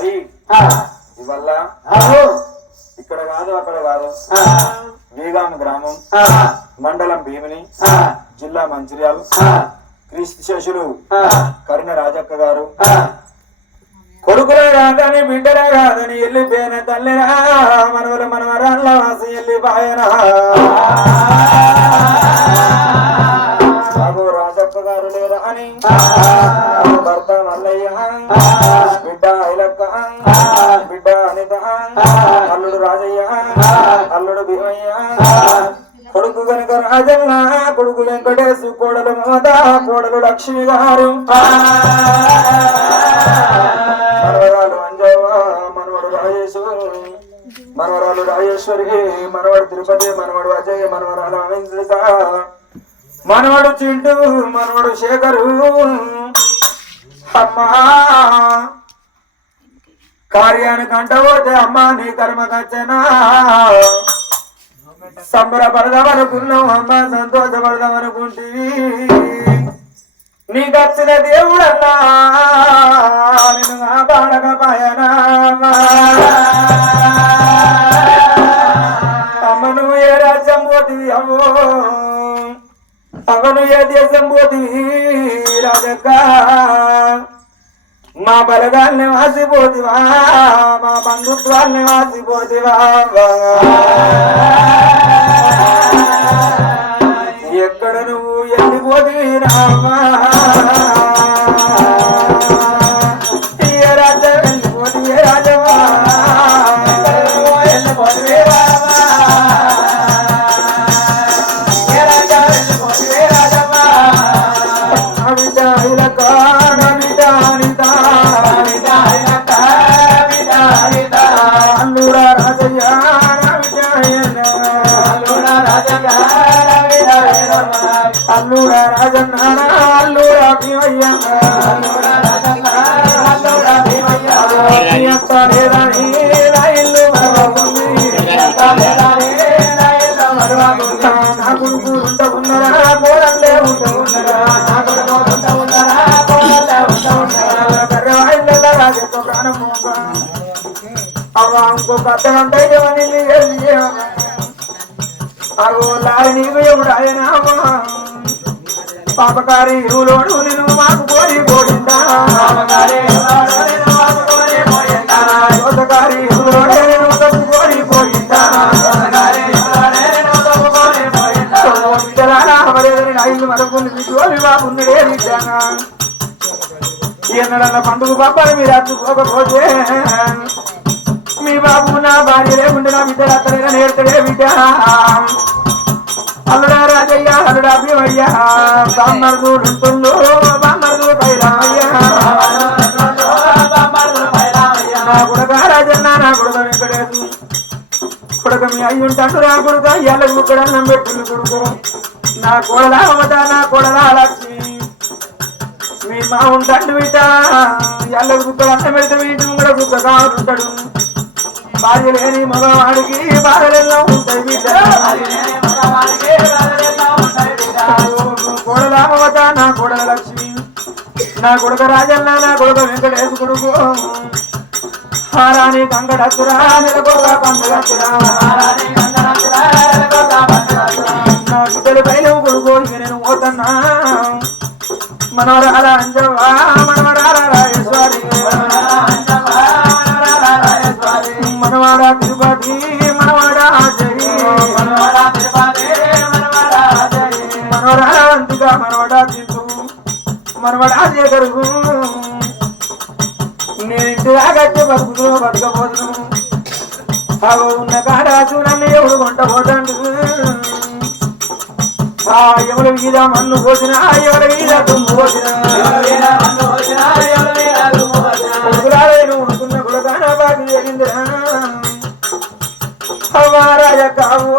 మరి ఇవల్ల ఇక్కడ కాదు అక్కడ కాదు వేగామ గ్రామం మండలం భీమిని జిల్లా మంచిర్యాల క్రీస్తు శేషులు కరుణ రాజక్క గారు కొడుకులే కాదని బిడ్డలే కాదని వెళ్ళిపోయిన తల్లిరా మనవల మనవరాళ్ళ వాసి వెళ్ళిపోయిన బాబు రాజక్క గారు లేరా అని భర్త మల్లయ్య బిడ్డ ఐలక్క బిడ్డ అనిత అల్లుడు రాజయ్య అల్లుడు భీమయ్య కొడుకు కనుక రాజన్న కొడుకు వెంకటేశు కోడలు మమత కోడలు లక్ష్మి గారు మనవరాలు అంజవ్వ మనవడు రాజేశు మనవరాలు రాజేశ్వరి మనవడు తిరుపతి మనవడు అజయ్ మనవరాలు అవింద్రిత మనవడు చింటూ మనవడు శేఖరు అమ్మా కార్యానికి అంటపోతే అమ్మా నీ కర్మకచ్చనా సంబరపడదామనుకున్నావు అమ్మ సంతోషపడదామనుకుంటేవి నీకు వచ్చిన దేవుడన్నా నేను కాపాడకపోయానా అమ్మ నువ్వు ఏ రాజ్యం పోతివి అమ్మో అమ్మను ఏ దేశం పోతివి రాజక్క మా బలగాల్ని వాసిపోతివా మా బంధుత్వాల్ని వాసిపోతివా ఎక్కడ నువ్వు వెళ్ళిపోతివి రామా ఏ రాజ్యం వెళ్ళిపోతివి రాజమా వెళ్ళిపోతివి రామా ఏ రాజ్యం వెళ్ళిపోతివి రాజమా అల్లుడా రాజయ్య అల్లుడా రాజన్న అల్లుడా భీమయ్య ఇల్లు నా కొడుకు ఉండకున్నారా కోడల్లే ఉండకున్నారా నా కొడుకు ఉండకున్నారా కోడల్లే రాజతో ప్రాణం అవ్వ ఇంకొక అర్థగంట అగో లారి నీకు ఎవడు ఆయన పాపకారి ఇరువులోడు నేను మాకు పోయి పోయిందా దోసకారి ఇరువులోడే నేను తప్పుకొని పోయిందా నా ఇల్లు మరొకరిని విజువలి బాగున్నడే విద్యానా ఎన్నడన్న పండుగ పాపాలు మీరు అచ్చుకోకపోతే మీ బాబు నా భార్య లేకుంటే నా బిడ్డ అత్తలేగా నేర్తడే బిడ్డ అల్లుడా రాజయ్య అల్లుడా భీమయ్య బామ్మర్దులు ఉంటుండు బామ్మర్దులు పైరామయ్య నా కొడుక రాజన్న నా కొడుక వెంకటేశు కొడుక మీ అయ్యి ఉంటాడు నా కొడుక ఎల్లకి ముక్కడు అన్నం పెట్టుకుని కొడుకు నా కోడలా మమత నా కోడలా లక్ష్మి మీ మా ఉంటాడు బిడ్డ ఎల్లకి ముక్కడు అన్నం పెడితే మీ ఇంటి ముంగడ కుక్క కావాలంటాడు భార్య లేని మగవాడికి బాధలెల్లో ఉంటాయి బిడ్డ కోడలా మమత నా కోడల లక్ష్మి నా కొడుక రాజన్న నా కొడుక వెంకటేశు కొడుకు హారాని కంగడతురా నెలకొక పండుగతురా నా బిడ్డలు పైన కొడుకు ఇక నేను పోతున్నా మనవరాల అంజవ్వ మనవరాల రాజేశ్వరి మనవాడ తిరుపతి మనవాడ జరి మనవరాల అంతిగా మనవాడ తింటూ మనవాడ జగరుగు నేను ఇంటి దాగట్టే బతుకుతూ బతకపోతును అవు ఉన్న కాడాచు నన్ను ఎవడు కొంట పోతాడు ఎవరి మీద మన్ను పోసినా ఎవరి మీద తుమ్ము పోసినా కొడుకురాలేను అనుకున్న కొడుకానా బాగా జరిగిందిరా రాజ కావు